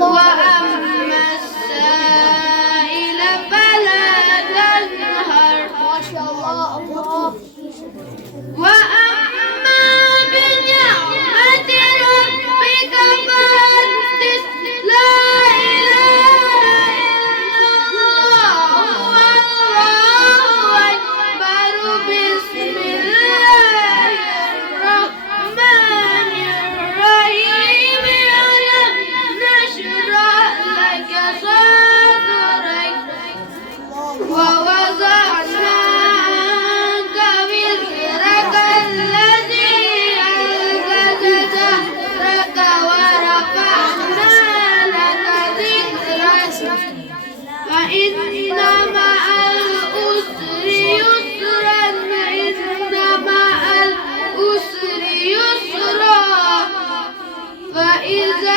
وأما السائل فلا تنهر وأما بنعمة ربك فحدث لا إله إلا الله والله أكبر بسم الله الرحمن الرحيم ألم نشرح لك صدرك ووضعنا عنك وزرك الذي أنقض ظهرك ورفعنا لك ذكرك فإن مع العسر يسرا إن مع العسر يسرا فإذا